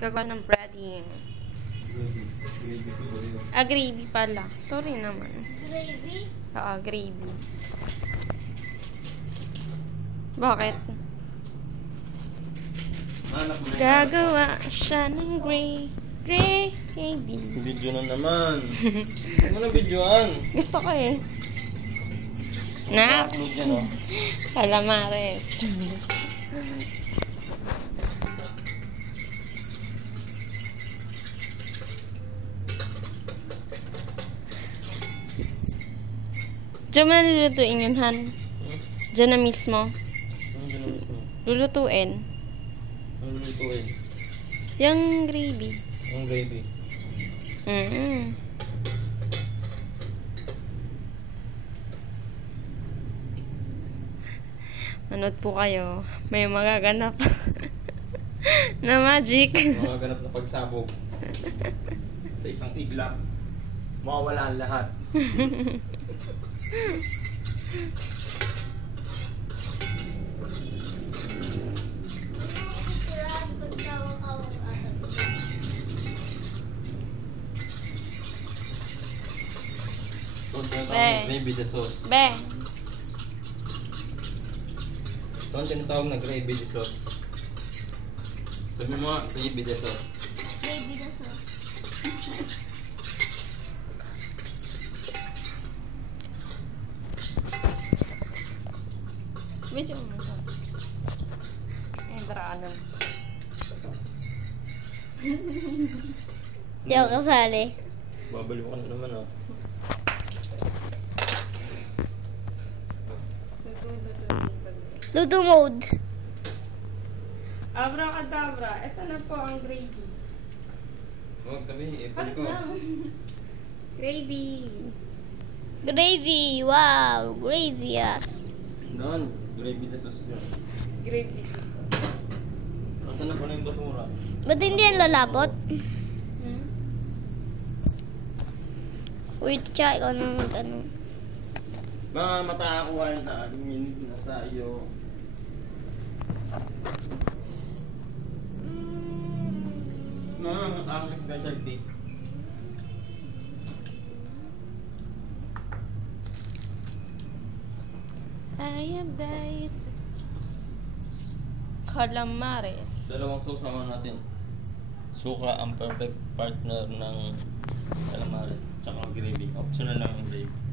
Gagawa ng breading. Gravy pala. Sorry naman. Gravy? Oo, gravy. Bakit? Gagawa siya ng gravy. Video na naman. Ano na videoan? Gusto ko eh. Na? Upload yan, oh. Calamares. Diyan mo na lulutuin yun, Han? Diyan na mismo. Ano dyan na mismo? Lulutuin. Ano lulutuin? Yung gravy. Ang gravy. Manood po kayo. May magaganap na magic. Magaganap na pagsabog. Sa isang iglap. Mawawala ang lahat. Gravy the sauce. Be. Ito ang tinatawag na gravy the sauce. Sabi mo nga, gravy the sauce. Gravy na sauce. Medyo mo ito. Eh, daraanan. Di ako kasali. Babaliw ka na naman, oh. Luto mode. Abracadabra. Ito na po ang gravy. Huwag tabi, Palit ko. lang. Gravy. Gravy. Wow. Gravy, yes. Doon, gravy the sauce yun. Gravy. Nasaan na pala yung basura? Ba't hindi yan lalapot? Wait, siya. Ikaw na mag-ano. Mga matakuha na admin na sa iyo. Ang specialty. I have died. Calamares. Dalawang sauce naman natin. Suka ang perfect partner ng calamares tsaka gravy. Optional lang yung gravy.